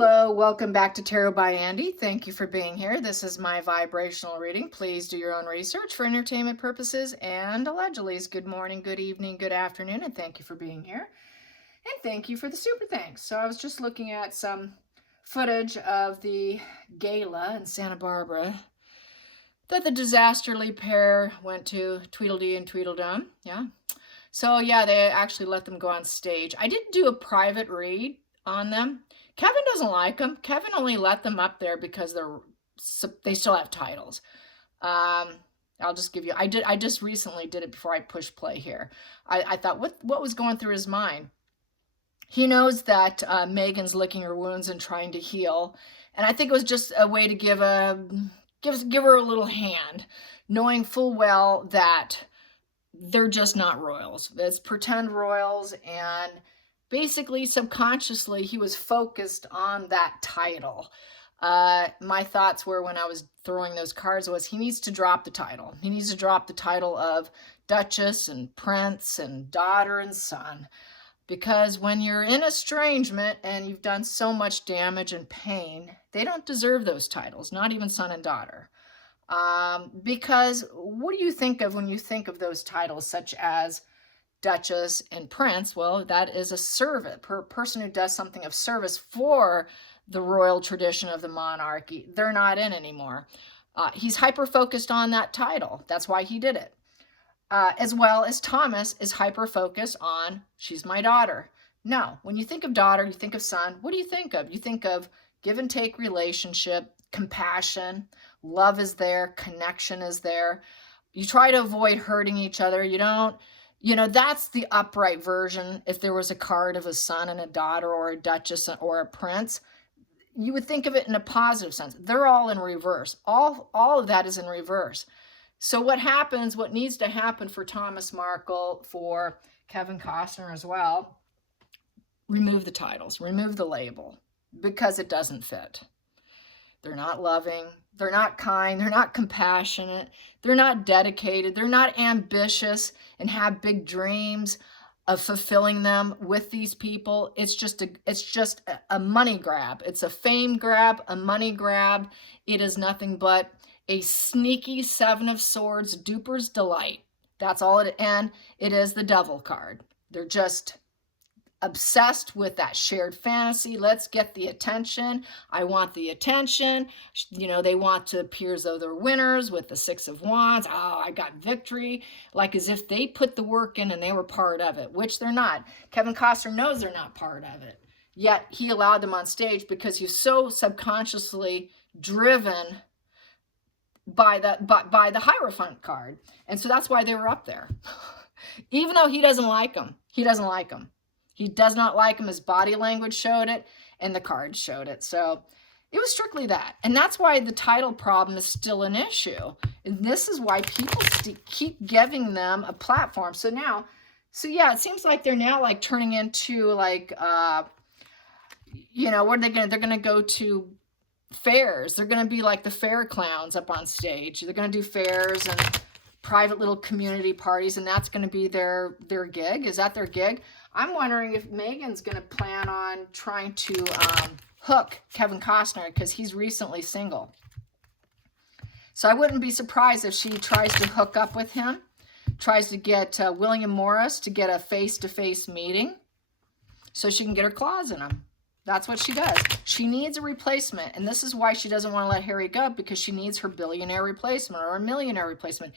Hello, welcome back to Tarot by Andy. Thank you for being here. This is my vibrational reading. Please do your own research for entertainment purposes and allegedly. Good morning, good evening, good afternoon, and thank you for being here. And thank you for the super thanks. So I was just looking at some footage of the gala in Santa Barbara that the disasterly pair went to, Tweedledee and Tweedledum. Yeah. So yeah, they actually let them go on stage. I did do a private read on them. Kevin doesn't like them. Kevin only let them up there because they still have titles. I'll just give you, I just recently did it before I push play here. I thought, what was going through his mind? He knows that Megan's licking her wounds and trying to heal. And I think it was just a way to give her a little hand, knowing full well that they're just not royals. It's pretend royals, and basically, subconsciously, he was focused on that title. My thoughts were, when I was throwing those cards, was he needs to drop the title. He needs to drop the title of Duchess and Prince and daughter and son. Because when you're in estrangement and you've done so much damage and pain, they don't deserve those titles, not even son and daughter. Because what do you think of when you think of those titles, such as Duchess and Prince? Well, that is a servant, person who does something of service for the royal tradition of the monarchy. They're not in anymore. He's hyper-focused on that title. That's why he did it. As well as Thomas is hyper-focused on, she's my daughter. No, when you think of daughter, you think of son. What do you think of? You think of give and take relationship, compassion, love is there, connection is there. You try to avoid hurting each other. You don't. You know, that's the upright version. If there was a card of a son and a daughter, or a duchess or a prince, you would think of it in a positive sense. They're all in reverse. All of that is in reverse. So what happens, what needs to happen for Thomas Markle, for Kevin Costner as well, remove the titles, remove the label, because it doesn't fit. They're not loving, they're not kind, they're not compassionate, they're not dedicated, they're not ambitious and have big dreams of fulfilling them with these people. It's just a money grab. It's a fame grab, a money grab. It is nothing but a sneaky Seven of Swords duper's delight. That's all it, and it is the devil card. They're just obsessed with that shared fantasy. Let's get the attention. I want the attention. You know, they want to appear as though they're winners with the Six of Wands. Oh, I got victory. Like as if they put the work in and they were part of it, which they're not. Kevin Costner knows they're not part of it. Yet he allowed them on stage because he's so subconsciously driven by the Hierophant card. And so that's why they were up there. Even though he doesn't like them. He doesn't like them. He does not like him. His body language showed it, and the cards showed it. So it was strictly that. And that's why the title problem is still an issue. And this is why people keep giving them a platform. So yeah, it seems like they're now like turning into like, you know, what are they going to, they're going to go to fairs. They're going to be like the fair clowns up on stage. They're going to do fairs and private little community parties, and that's going to be their gig. Is that their gig? I'm wondering if Megan's going to plan on trying to hook Kevin Costner, because he's recently single. So I wouldn't be surprised if she tries to hook up with him, tries to get William Morris to get a face-to-face meeting so she can get her claws in him. That's what she does. She needs a replacement, and this is why she doesn't want to let Harry go, because she needs her billionaire replacement or a millionaire replacement.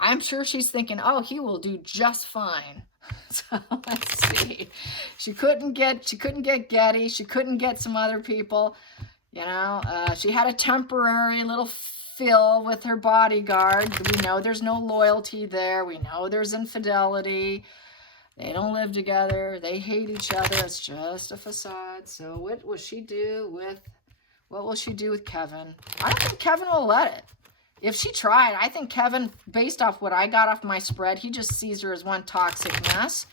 I'm sure she's thinking, oh, he will do just fine. So let's see. She couldn't get Getty. She couldn't get some other people. You know, she had a temporary little fill with her bodyguard. We know there's no loyalty there. We know there's infidelity. They don't live together. They hate each other. It's just a facade. So what will she do with Kevin? I don't think Kevin will let it. If she tried, I think Kevin, based off what I got off my spread, he just sees her as one toxic mess.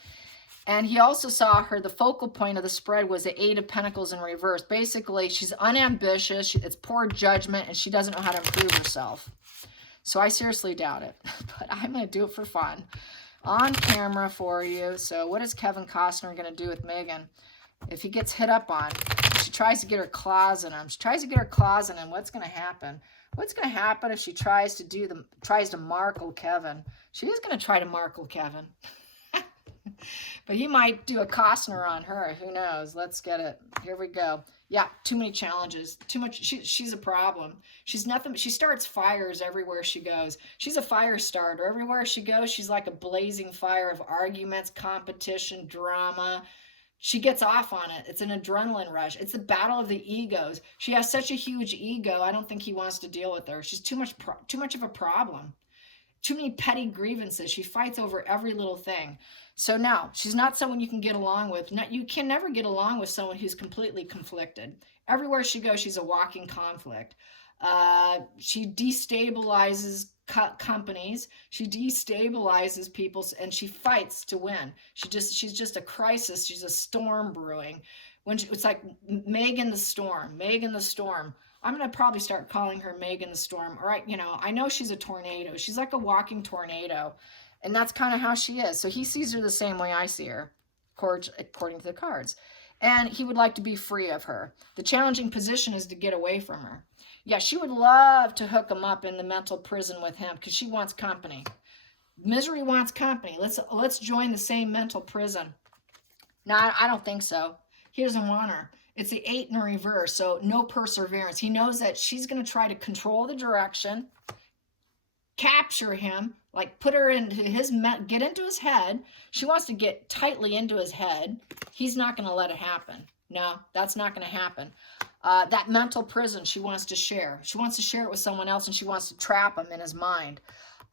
And he also saw her, the focal point of the spread was the Eight of Pentacles in reverse. Basically, she's unambitious, it's poor judgment, and she doesn't know how to improve herself. So I seriously doubt it. But I'm going to do it for fun. On camera for you. So what is Kevin Costner going to do with Megan? If he gets hit up on, she tries to get her claws in him. She tries to get her claws in him. What's going to happen? What's going to happen if she tries to Markle Kevin? She is going to try to Markle Kevin. But he might do a Costner on her. Who knows? Let's get it. Here we go. Yeah, too many challenges. Too much. She's a problem. She's nothing. She starts fires everywhere she goes. She's a fire starter. Everywhere she goes, she's like a blazing fire of arguments, competition, drama. She gets off on it. It's an adrenaline rush. It's the battle of the egos. She has such a huge ego. I don't think he wants to deal with her. She's too much of a problem. Too many petty grievances. She fights over every little thing. So no, she's not someone you can get along with. You can never get along with someone who's completely conflicted. Everywhere she goes, she's a walking conflict. She destabilizes companies. She destabilizes people, and she fights to win. She's just a crisis. She's a storm brewing. It's like Megan the Storm. Megan the Storm. I'm going to probably start calling her Megan the Storm. All right, I know she's a tornado. She's like a walking tornado. And that's kind of how she is. So he sees her the same way I see her, according to the cards. And he would like to be free of her. The challenging position is to get away from her. Yeah, she would love to hook him up in the mental prison with him because she wants company. Misery wants company. Let's join the same mental prison. No, I don't think so. He doesn't want her. It's the 8 in reverse, so no perseverance. He knows that she's going to try to control the direction, capture him, like put her into get into his head. She wants to get tightly into his head. He's not going to let it happen. No, that's not going to happen. That mental prison she wants to share. She wants to share it with someone else, and she wants to trap him in his mind.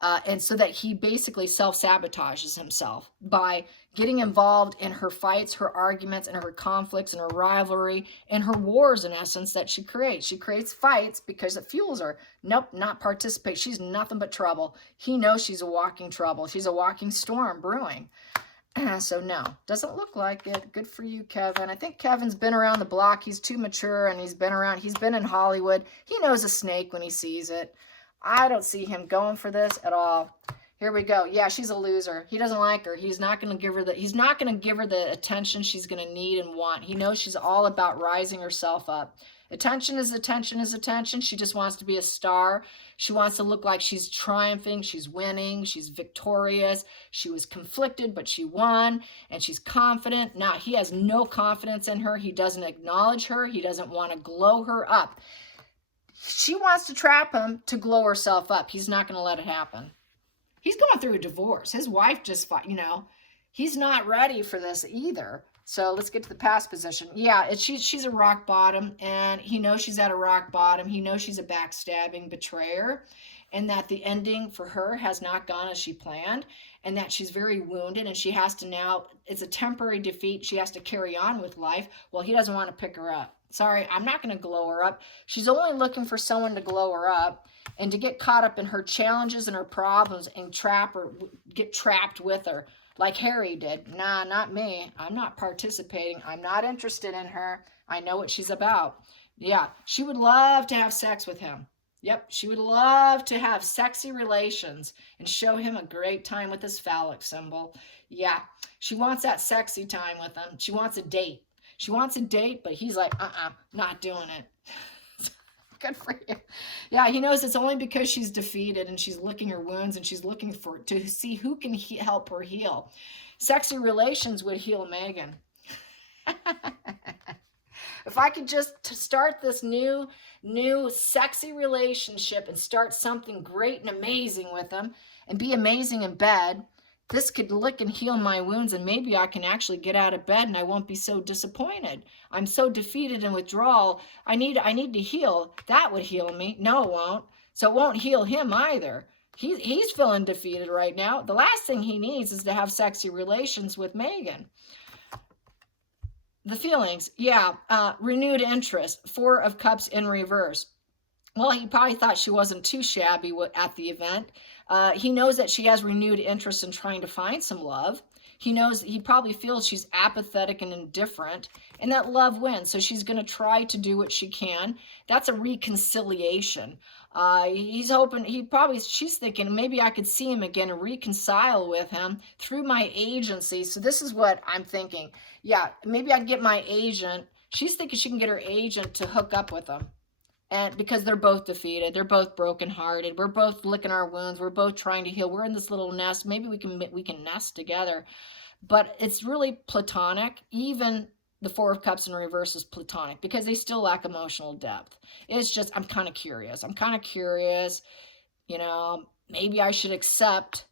And so that he basically self-sabotages himself by getting involved in her fights, her arguments, and her conflicts, and her rivalry, and her wars, in essence, that she creates. She creates fights because it fuels her. Nope, not participate. She's nothing but trouble. He knows she's a walking trouble. She's a walking storm brewing. So no, doesn't look like it. Good for you, Kevin. I think Kevin's been around the block. He's too mature, and he's been in Hollywood. He knows a snake when he sees it. I don't see him going for this at all. Here we go. Yeah, she's a loser. He doesn't like her. He's not going to give her the attention she's going to need and want. He knows she's all about rising herself up. Attention is attention is attention. She just wants to be a star. She wants to look like she's triumphing, she's winning, she's victorious. She was conflicted, but she won, and she's confident. Now, he has no confidence in her. He doesn't acknowledge her. He doesn't want to glow her up. She wants to trap him to glow herself up. He's not going to let it happen. He's going through a divorce. His wife just fought, he's not ready for this either. So let's get to the past position. Yeah, she's a rock bottom, and he knows she's at a rock bottom. He knows she's a backstabbing betrayer, and that the ending for her has not gone as she planned, and that she's very wounded, and she has to now, it's a temporary defeat. She has to carry on with life. Well, he doesn't want to pick her up. Sorry, I'm not going to glow her up. She's only looking for someone to glow her up and to get caught up in her challenges and her problems and get trapped with her like Harry did. Nah, not me. I'm not participating. I'm not interested in her. I know what she's about. Yeah, she would love to have sex with him. Yep, she would love to have sexy relations and show him a great time with his phallic symbol. Yeah, she wants that sexy time with him. She wants a date. She wants a date, but he's like, not doing it. Good for you. Yeah, he knows it's only because she's defeated and she's licking her wounds and she's looking to see who can help her heal. Sexy relations would heal Megan. If I could just start this new sexy relationship and start something great and amazing with him and be amazing in bed, this could lick and heal my wounds, and maybe I can actually get out of bed and I won't be so disappointed. I'm so defeated and withdrawal. I need to heal. That would heal me. No, it won't. So it won't heal him either. He's feeling defeated right now. The last thing he needs is to have sexy relations with Megan. The feelings, yeah, renewed interest. 4 of Cups in reverse. Well, he probably thought she wasn't too shabby at the event. He knows that she has renewed interest in trying to find some love. He probably feels she's apathetic and indifferent, and that love wins. So she's going to try to do what she can. That's a reconciliation. She's thinking maybe I could see him again and reconcile with him through my agency. So this is what I'm thinking. Yeah, maybe I'd get my agent She's thinking she can get her agent to hook up with him. And because they're both defeated, they're both brokenhearted. We're both licking our wounds. We're both trying to heal. We're in this little nest. Maybe we can nest together. But it's really platonic. Even the Four of Cups in reverse is platonic because they still lack emotional depth. It's just, I'm kind of curious. I'm kind of curious. You know, maybe I should accept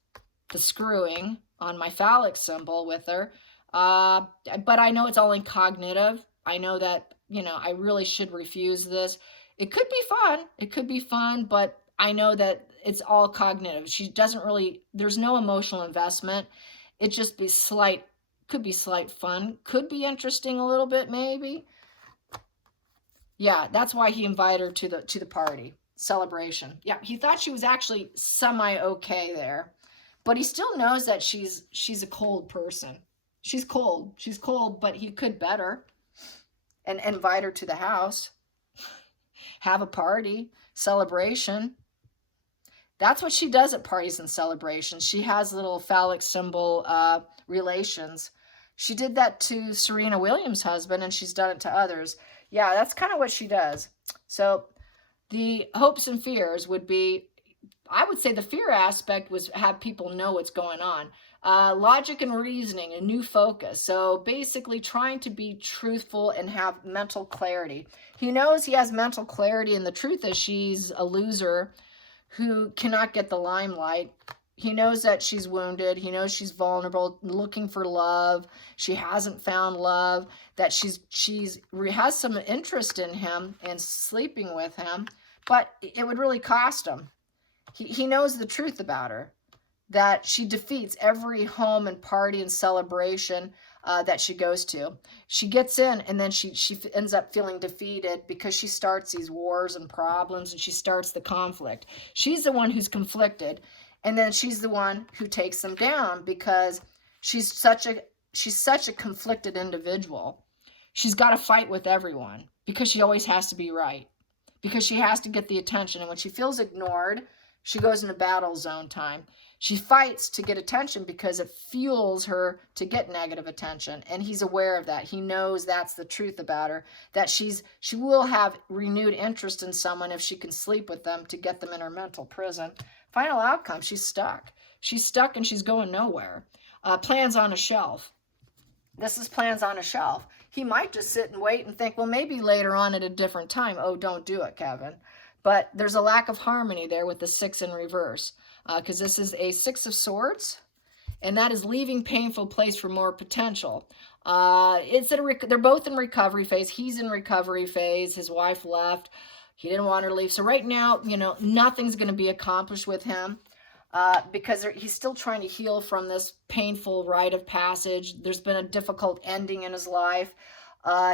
the screwing on my phallic symbol with her. But I know it's all cognitive. I know that, you know, I really should refuse this. It could be fun. It could be fun, but I know that it's all cognitive. She doesn't really, there's no emotional investment. It just be slight, could be slight fun, could be interesting a little bit maybe. Yeah, that's why he invited her to the party celebration. Yeah, he thought she was actually semi-okay there, but he still knows that she's a cold person. She's cold, but he could bet her and invite her to the house, have a party, celebration. That's what she does at parties and celebrations. She has little phallic symbol relations. She did that to Serena Williams' husband, and she's done it to others. Yeah, that's kind of what she does. So the hopes and fears would be, I would say the fear aspect was have people know what's going on. Logic and reasoning, a new focus. So basically trying to be truthful and have mental clarity. He knows he has mental clarity, and the truth is she's a loser who cannot get the limelight. He knows that she's wounded. He knows she's vulnerable, looking for love. She hasn't found love, that she's has some interest in him and sleeping with him, but it would really cost him. He knows the truth about her, that she defeats every home and party and celebration that she goes to. She gets in, and then she ends up feeling defeated because she starts these wars and problems, and she starts the conflict. She's the one who's conflicted, and then she's the one who takes them down because she's such a conflicted individual. She's got to fight with everyone because she always has to be right, because she has to get the attention. And when she feels ignored, she goes into battle zone time. She fights to get attention because it fuels her to get negative attention. And he's aware of that. He knows that's the truth about her, that she will have renewed interest in someone if she can sleep with them to get them in her mental prison. Final outcome, she's stuck. She's stuck and she's going nowhere. Plans on a shelf. This is plans on a shelf. He might just sit and wait and think, well, maybe later on at a different time. Oh, don't do it, Kevin. But there's a lack of harmony there with the 6 in reverse, because this is a 6 of Swords, and that is leaving painful place for more potential. They're both in recovery phase. He's in recovery phase. His wife left. He didn't want her to leave. So right now, you know, nothing's going to be accomplished with him because he's still trying to heal from this painful rite of passage. There's been a difficult ending in his life.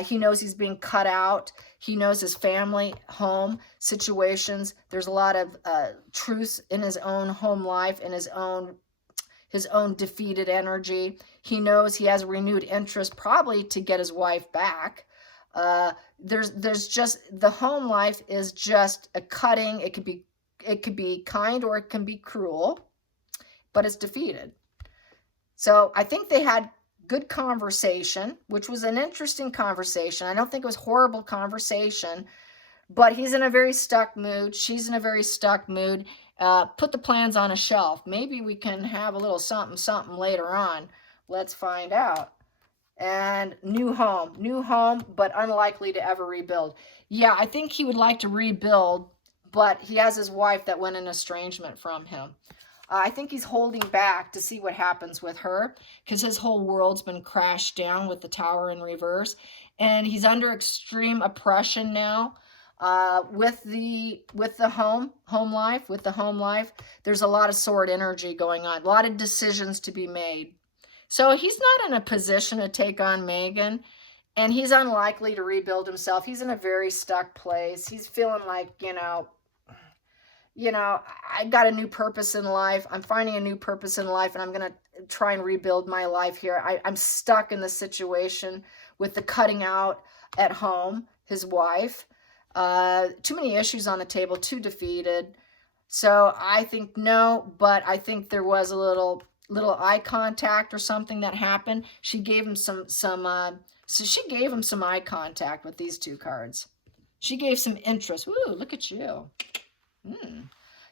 He knows he's being cut out. He knows his family, home situations. There's a lot of truths in his own home life and his own defeated energy. He knows he has a renewed interest probably to get his wife back. There's just, the home life is just a cutting. It could be kind or it can be cruel, but it's defeated. So I think they had good conversation, which was an interesting conversation. I don't think it was horrible conversation, but he's in a very stuck mood. She's in a very stuck mood. Put the plans on a shelf. Maybe we can have a little something later on. Let's find out. And new home, but unlikely to ever rebuild. Yeah, I think he would like to rebuild, but he has his wife that went in estrangement from him. I think he's holding back to see what happens with her because his whole world's been crashed down with the Tower in reverse. And he's under extreme oppression now with the home life. There's a lot of sword energy going on, a lot of decisions to be made. So he's not in a position to take on Megan, and he's unlikely to rebuild himself. He's in a very stuck place. He's feeling like, I got a new purpose in life. I'm finding a new purpose in life, and I'm going to try and rebuild my life here. I'm stuck in the situation with the cutting out at home, his wife. Too many issues on the table, too defeated. So I think no, but I think there was a little eye contact or something that happened. She gave him some So she gave him some eye contact with these two cards. She gave some interest. Ooh, look at you.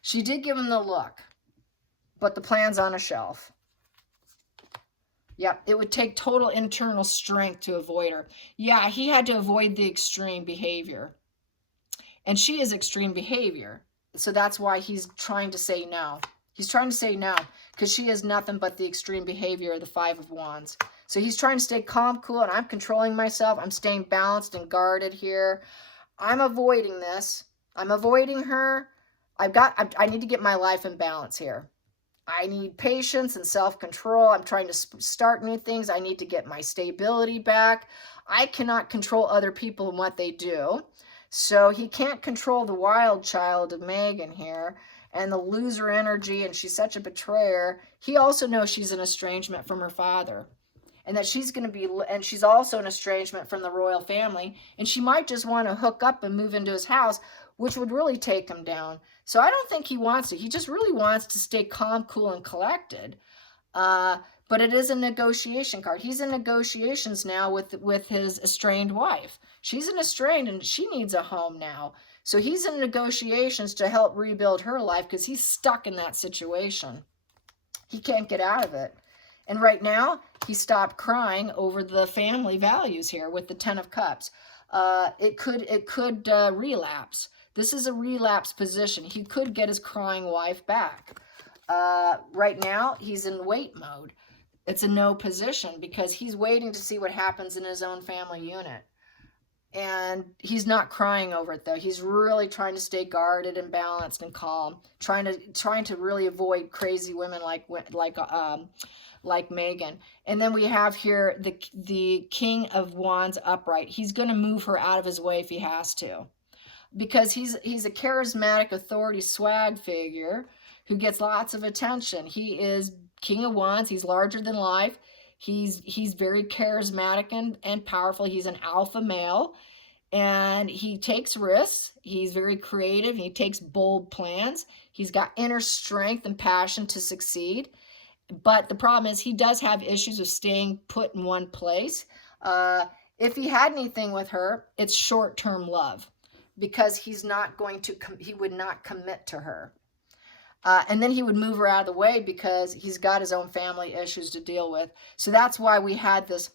She did give him the look, but the plan's on a shelf. Yep, it would take total internal strength to avoid her. Yeah, he had to avoid the extreme behavior. And she is extreme behavior. So that's why he's trying to say no. He's trying to say no because she is nothing but the extreme behavior of the Five of Wands. So he's trying to stay calm, cool, and I'm controlling myself. I'm staying balanced and guarded here. I'm avoiding this. I'm avoiding her. I need to get my life in balance here. I need patience and self-control. I'm trying to start new things. I need to get my stability back. I cannot control other people and what they do. So he can't control the wild child of Megan here and the loser energy, and she's such a betrayer. He also knows she's an estrangement from her father, and that she's going to be, and she's also an estrangement from the royal family, and she might just want to hook up and move into his house, which would really take him down. So I don't think he wants to. He just really wants to stay calm, cool, and collected. But it is a negotiation card. He's in negotiations now with his estranged wife. She's an estranged, and she needs a home now. So he's in negotiations to help rebuild her life because he's stuck in that situation. He can't get out of it. And right now, he stopped crying over the family values here with the Ten of Cups. It could relapse. This is a relapse position. He could get his crying wife back. Right now, he's in wait mode. It's a no position because he's waiting to see what happens in his own family unit. And he's not crying over it, though. He's really trying to stay guarded and balanced and calm, trying to really avoid crazy women like Megan. And then we have here the King of Wands upright. He's going to move her out of his way if he has to, because he's a charismatic authority swag figure who gets lots of attention. He is King of Wands. He's larger than life. He's very charismatic and powerful. He's an alpha male, and he takes risks. He's very creative. He takes bold plans. He's got inner strength and passion to succeed. But the problem is he does have issues of staying put in one place. If he had anything with her, it's short-term love, because he would not commit to her. And then he would move her out of the way because he's got his own family issues to deal with. So that's why we had this,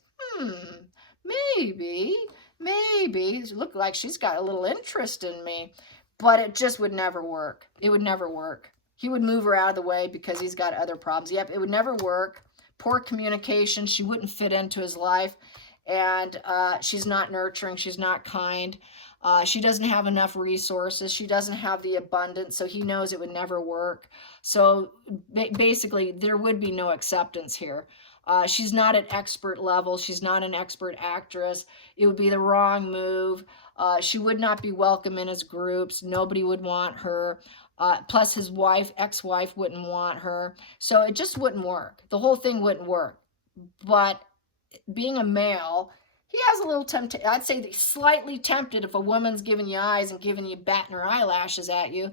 maybe, it looked like she's got a little interest in me. But it just would never work. It would never work. He would move her out of the way because he's got other problems. Yep, it would never work. Poor communication. She wouldn't fit into his life. And she's not nurturing. She's not kind. She doesn't have enough resources. She doesn't have the abundance, so he knows it would never work. So basically, there would be no acceptance here. She's not at expert level. She's not an expert actress. It would be the wrong move. She would not be welcome in his groups. Nobody would want her. Plus his ex-wife wouldn't want her. So it just wouldn't work. The whole thing wouldn't work. But being a male, he has a little temptation. I'd say slightly tempted if a woman's giving you eyes and giving you batting her eyelashes at you.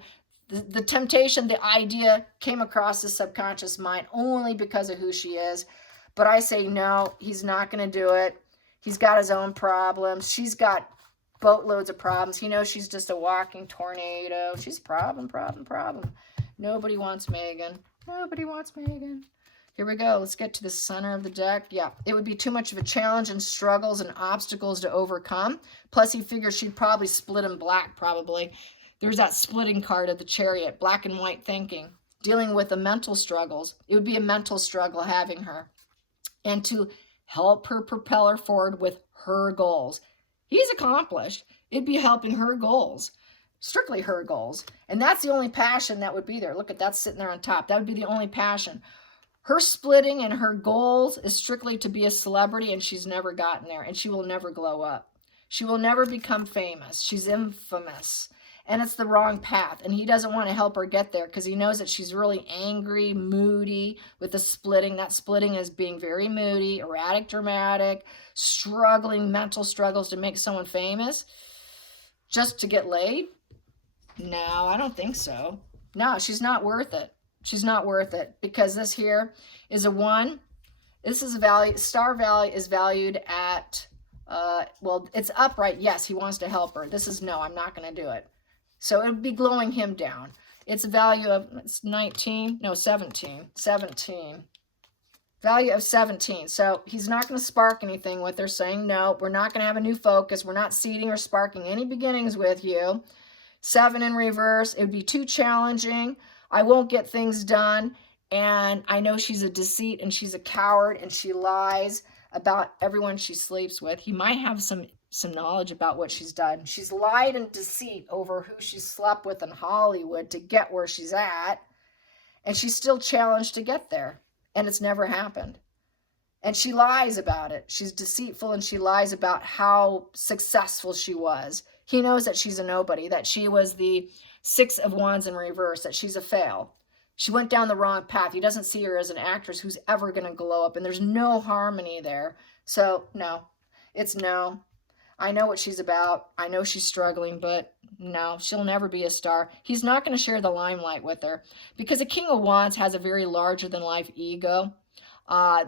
The temptation, the idea came across his subconscious mind only because of who she is. But I say no, he's not going to do it. He's got his own problems. She's got boatloads of problems. He knows she's just a walking tornado. She's a problem. Nobody wants Megan. Nobody wants Megan. Here we go. Let's get to the center of the deck. Yeah, it would be too much of a challenge and struggles and obstacles to overcome. Plus, he figures she'd probably split him black, probably. There's that splitting card of the Chariot, black and white thinking, dealing with the mental struggles. It would be a mental struggle having her. And to help her propel her forward with her goals. He's accomplished. It'd be helping her goals. Strictly her goals. And that's the only passion that would be there. Look at that sitting there on top. That would be the only passion. Her splitting and her goals is strictly to be a celebrity, and she's never gotten there, and she will never glow up. She will never become famous. She's infamous, and it's the wrong path, and he doesn't want to help her get there because he knows that she's really angry, moody with the splitting. That splitting is being very moody, erratic, dramatic, struggling, mental struggles to make someone famous just to get laid. No, I don't think so. No, she's not worth it. She's not worth it because this here is a 1. This is a value. Star value is valued at Well, it's upright. Yes, he wants to help her. This is no, I'm not going to do it. So it would be glowing him down. Its value of, it's 19, no, 17. 17. Value of 17. So he's not going to spark anything with her, saying, no, we're not going to have a new focus. We're not seeding or sparking any beginnings with you. 7 in reverse. It would be too challenging. I won't get things done. And I know she's a deceit and she's a coward and she lies about everyone she sleeps with. He might have some knowledge about what she's done. She's lied and deceit over who she slept with in Hollywood to get where she's at. And she's still challenged to get there. And it's never happened. And she lies about it. She's deceitful and she lies about how successful she was. He knows that she's a nobody, that she was the 6 of Wands in reverse, that she's a fail. She went down the wrong path. He doesn't see her as an actress who's ever going to glow up, and there's no harmony there. So, no, it's no. I know what she's about. I know she's struggling, but no, she'll never be a star. He's not going to share the limelight with her because a King of Wands has a very larger-than-life ego.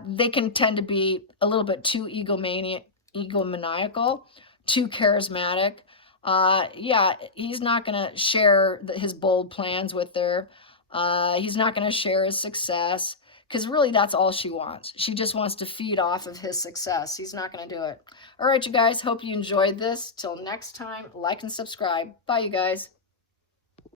They can tend to be a little bit too egomaniacal, too charismatic. Yeah, he's not going to share his bold plans with her. He's not going to share his success because really that's all she wants. She just wants to feed off of his success. He's not going to do it. All right, you guys, hope you enjoyed this. Till next time, like and subscribe. Bye, you guys.